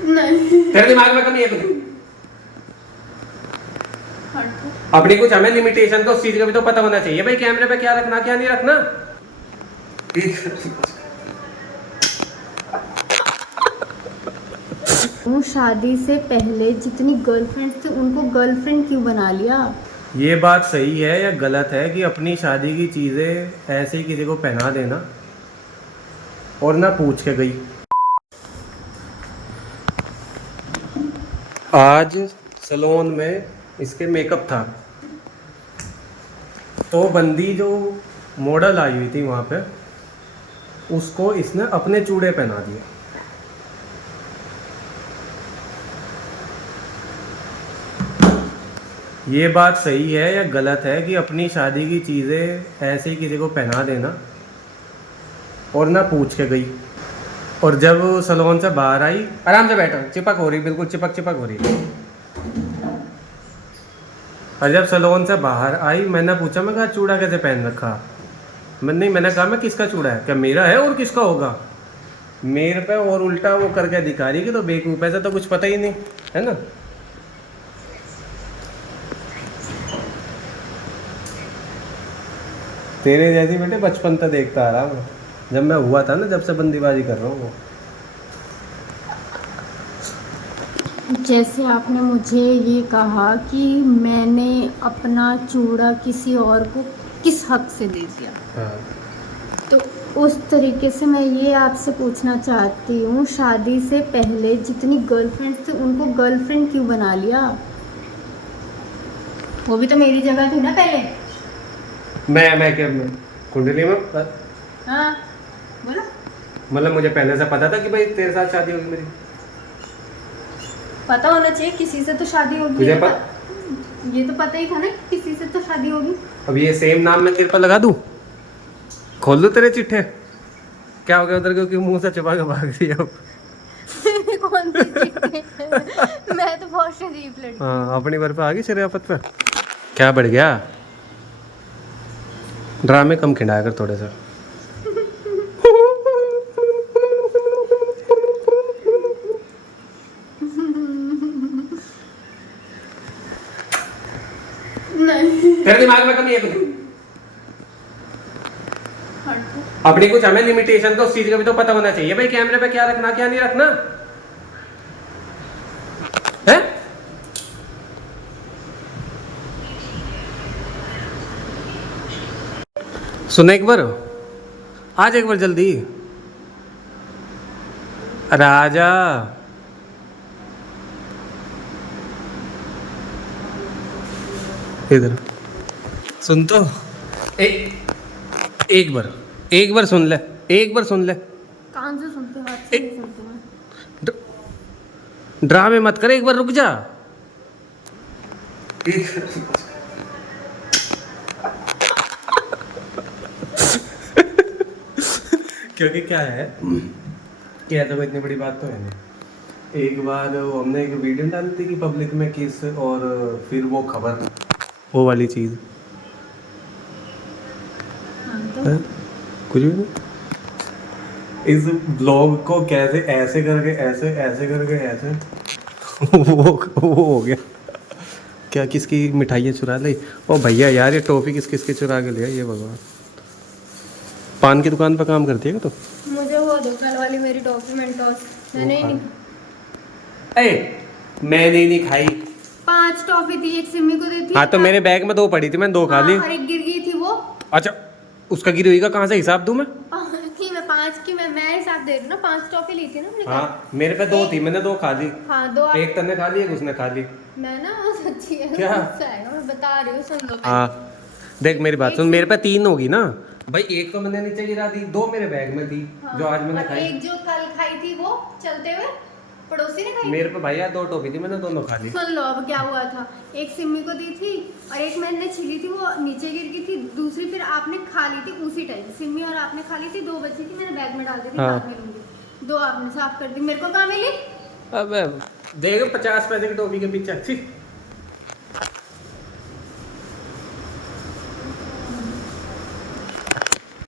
नहीं। तेरे दिमाग में कमी है कुछ? अपनी कुछ हमें लिमिटेशन का उस चीज का भी तो पता होना चाहिए भाई, कैमरे पे क्या रखना क्या नहीं रखना। वो शादी से पहले जितनी गर्लफ्रेंड्स थे उनको गर्लफ्रेंड क्यों बना लिया? ये बात सही है या गलत है कि अपनी शादी की चीजें ऐसे ही किसी को पहना देना और ना पूछ के गई? आज सैलून में इसके मेकअप था, तो बंदी जो मॉडल आई हुई थी वहाँ पे, उसको इसने अपने चूड़े पहना दिए। ये बात सही है या गलत है कि अपनी शादी की चीज़ें ऐसे ही किसी को पहना देना और ना पूछ के गई? और जब सैलून से बाहर आई, आराम से बैठो, चिपक हो रही, बिल्कुल चिपक चिपक हो रही। और जब सैलून से बाहर आई, मैंने पूछा, मैं कहा चूड़ा कैसे पहन रखा? मैंने कहा मैं किसका चूड़ा है, क्या मेरा है और किसका होगा? मेरे पे और उल्टा वो करके दिखा रही कि तो बेवकूफ़, ऐसा तो कुछ पता ही नहीं है ना। तेरे जैसी बेटे बचपन तक देखता आ रहा हूँ, जब मैं हुआ था ना, जब से बंदीबाजी कर रहा हूँ। जैसे आपने मुझे ये कहा कि मैंने अपना चूड़ा किसी और को किस हक से दे दिया, हाँ। तो उस तरीके से मैं ये आपसे पूछना चाहती हूँ, शादी से पहले जितनी गर्लफ्रेंड्स थे उनको गर्लफ्रेंड क्यों बना लिया? वो भी तो मेरी जगह थी ना पहले। मैं क्या, कुंडली में हाँ बोलो। मतलब मुझे पहले से पता था कि भाई तेरे साथ शादी होगी मेरी? पता होना चाहिए, किसी से तो शादी होगी। तुझे ये तो पता ही था ना, किसी से तो शादी होगी। अब ये सेम नाम मैं तेरे पर लगा दूं, खोल दूं तेरे चिट्ठे? क्या हो गया उधर, क्योंकि मुंह से छुपा के भाग रही है अब। कौन सी चिट्ठी? मैं तो बहुत शरीफ लड़की। हाँ, अपनी बार पे आ गई शराफत पे। क्या बढ़ गया? ड्रामे कम खिंडाया कर थोड़े से। नहीं। तेरे दिमाग में कमी है कुछ? अपनी कुछ हमें लिमिटेशन का उस चीज का भी तो पता होना चाहिए भाई, कैमरे पे क्या रखना क्या नहीं रखना है। सुन एक बार, आज एक बार जल्दी। राजा इधर सुन तो, एक बार सुन ले, एक बार सुन ले। कान से सुनते हो, हाथ से नहीं सुनते हो। ड्रामे मत कर, एक बार रुक जा। क्योंकि क्या है कि ऐसा कोई इतनी बड़ी बात तो है नहीं। एक बार वो हमने एक वीडियो डाली थी कि पब्लिक में किस, और फिर वो खबर, वो वाली चीज़। हाँ तो कुछ भी नहीं। इस ब्लॉग को कैसे ऐसे करके ऐसे ऐसे करके ऐसे वो हो गया। क्या किसकी मिठाइयाँ चुरा ली? ओ भैया यार, ये टॉफी किस किस की चुरा के लिया, ये भगवान। पान की दुकान पर काम करती है क्या तो? मुझे वो दो, कल वाली मेरी टॉफी मेंटोस मैंने ही नहीं। मैंने नहीं खाई। 5 टॉफी थी, एक सिमी को दी थी। हाँ तो मेरे बैग में 2 पड़ी थी, मैंने 2 खा ली। और एक गिर गई थी वो। अच्छा, उसका गिरी हुई का कहाँ से हिसाब दूं मैं? थी मैं 5 की, मैं हिसाब दे रही हूँ ना, 5 टॉफी ली थी ना मैंने। हाँ मेरे पे 2 थी, मैंने 2 खा ली। हाँ 2। एक तन्ने खा ली, एक उसने खा ली। मैं ना वो सच्ची है, क्या? गुस्सा आएगा, मैं बता रही हूँ, सुन लो। हाँ देख मेरी बात सुन, मेरे पे 3 होगी ना भाई, एक तो मैंने नीचे गिरा दी, 2 मेरे बैग में थी। हाँ, जो आज मैंने और खाई। एक जो कल खाई थी वो चलते हुए पड़ोसी ने खाई। मेरे पे भैया 2 टॉफी थी, मैंने दोनों खा ली। सुन लो अब क्या हुआ था। एक सिमी को दी थी और एक मैंने छिली थी, वो नीचे गिर गई थी। दूसरी फिर आपने खा ली थी उसी टाइम, सिमी और आपने खा ली थी। 2 बची थी, मैंने बैग में डाल दी थी। हाँ। बाद में लूंगी। 2 आपने साफ कर दी, मेरे को कहाँ मिली? अब देख 50 पैसे की टॉफी के पीछे।